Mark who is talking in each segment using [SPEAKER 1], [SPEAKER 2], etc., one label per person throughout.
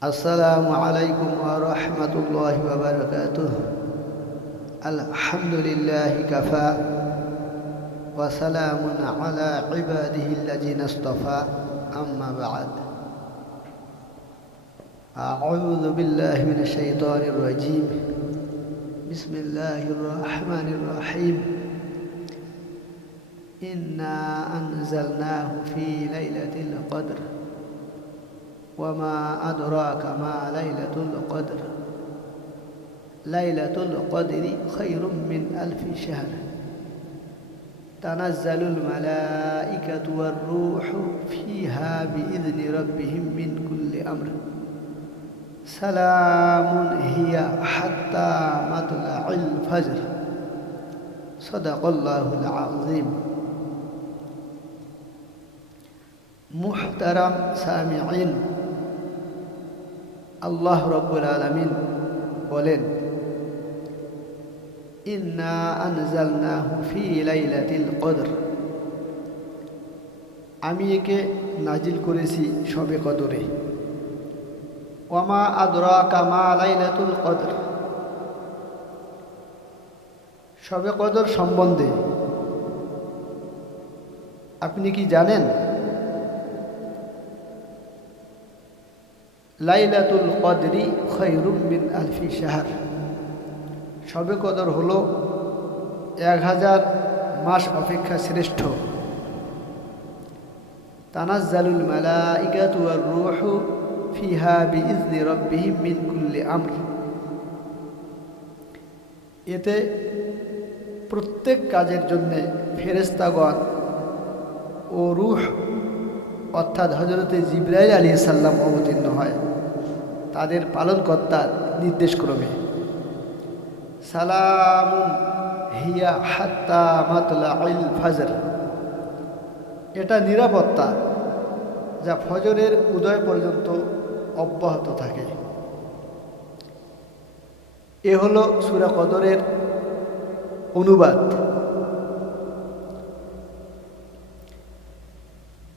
[SPEAKER 1] السلام عليكم ورحمة الله وبركاته. الحمد لله كفى وسلام على عباده الذين اصطفى. أما بعد أعوذ بالله من الشيطان الرجيم. بسم الله الرحمن الرحيم. إنا أنزلناه في ليلة القدر. وما أدراك ما ليلة القدر. ليلة القدر خير من ألف شهر. تنزل الملائكة والروح فيها بإذن ربهم من كل أمر. سلام هي حتى مطلع الفجر. صدق الله العظيم. محترم سامعين আল্লাহ রব্বুল আলমিন বলেন কদর। আমি একে নাজিল করেছি সবে কদরে। ওয়ামা আদরা কামা লাইলাতুল কদর? সবে কদর সম্বন্ধে আপনি কি জানেন? লাইলাতুল কদরি খৈরুম বিন আলফি শাহর। সবে কদর হলো এক হাজার মাস অপেক্ষা শ্রেষ্ঠ। তানাজ্জালুল মালাইকাতু আর রূহু ফিহা বিইজনি রাব্বিহিম মিন কুল্লি আমর। এতে প্রত্যেক কাজের জন্যে ফেরেস্তাগণ ও রুহ অর্থাৎ হজরতে জিব্রাইল আলী সাল্লাম অবতীর্ণ হয়। তাদের পালনকর্তার নির্দেশ ক্রমে সালাম হিয়া হাত্তা মাতলা আইল ফাজর। এটা নিরাপত্তা যা ফজরের উদয় পর্যন্ত অব্যাহত থাকে। এ হলো সুরা কদরের অনুবাদ।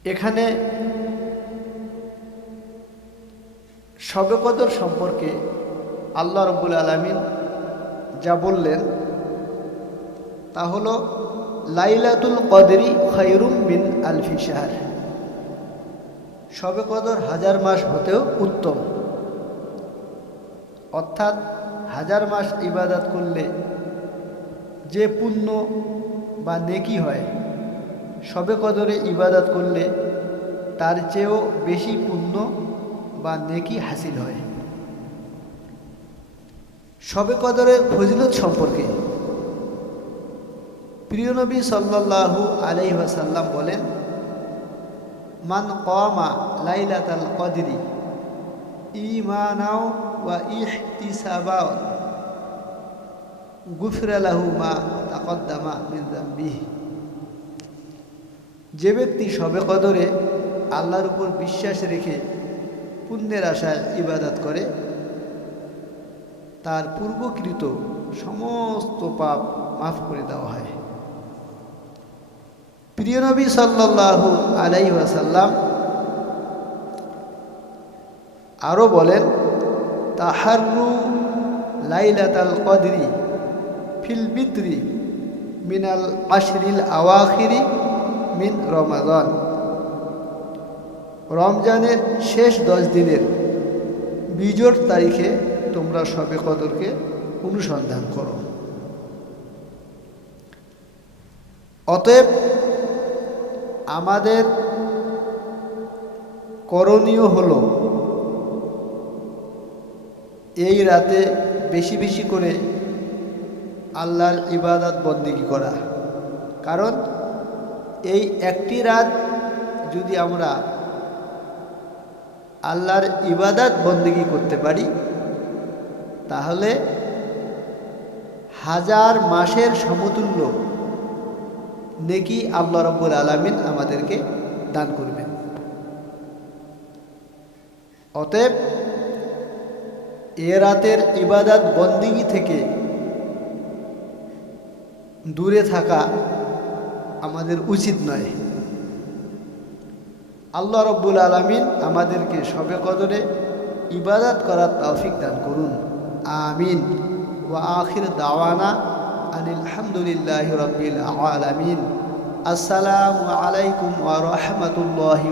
[SPEAKER 1] এখানে শবে কদর সম্পর্কে আল্লাহ রব্বুল আলমিন যা বললেন, তা হল, লাইলাতুল কদরি খৈরুম বিন আলফি শাহর। শবে কদর হাজার মাস হতেও উত্তম। অর্থাৎ হাজার মাস ইবাদত করলে যে পুণ্য বা নেকি হয় সবে কদরে ইবাদত করলে তার চেয়েও বেশি পুণ্য বা নেকি হাসিল হয়। সবে কদরের ফজিলত সম্পর্কে প্রিয়নবী সাল্লাহু আলাইসাল্লাম বলেন, মান কমা লাইলাতাল কদরি ইমানাও ওয়া ইহতিসাবাও, গুফরালাহু মা তাকদ্দামা মিন যে ব্যক্তি সবে কদরে আল্লাহর উপর বিশ্বাস রেখে পুণ্যের আশায় ইবাদত করে, তার পূর্বকৃত সমস্ত পাপ মাফ করে দেওয়া হয়। প্রিয় নবী সাল্লাহু আলাই ওয়াসাল্লাম আরও বলেন তাহারু লাইলাতাল কদরি ফিল বিত্রি মিনাল আশরিল আওয়াখিরি মিন রমাদান। রমজানের শেষ দশ দিনের বিজোর তারিখে তোমরা সবে কদরকে অনুসন্ধান করো। অতএব আমাদের করণীয় হল এই রাতে বেশি বেশি করে আল্লাহর ইবাদত বন্দিগি করা। কারণ এই একটি রাত যদি আমরা আল্লাহর ইবাদাত বন্দিগি করতে পারি, তাহলে হাজার মাসের সমতুল্য নেকি আল্লাহ রব্বুল আলমিন আমাদেরকে দান করবেন। অতএব এ রাতের ইবাদাত বন্দিগি থেকে দূরে থাকা আমাদের উচিত নয়। আল্লাহ রব্বুল আলমিন আমাদেরকে সবে কদরে ইবাদত করার তৌফিক দান করুন। আমিন। ওয়া আখির দাওয়ানা আলহামদুলিল্লাহ রবিল আলামিন। আসসালামু আলাইকুম ওয়া রাহমাতুল্লাহি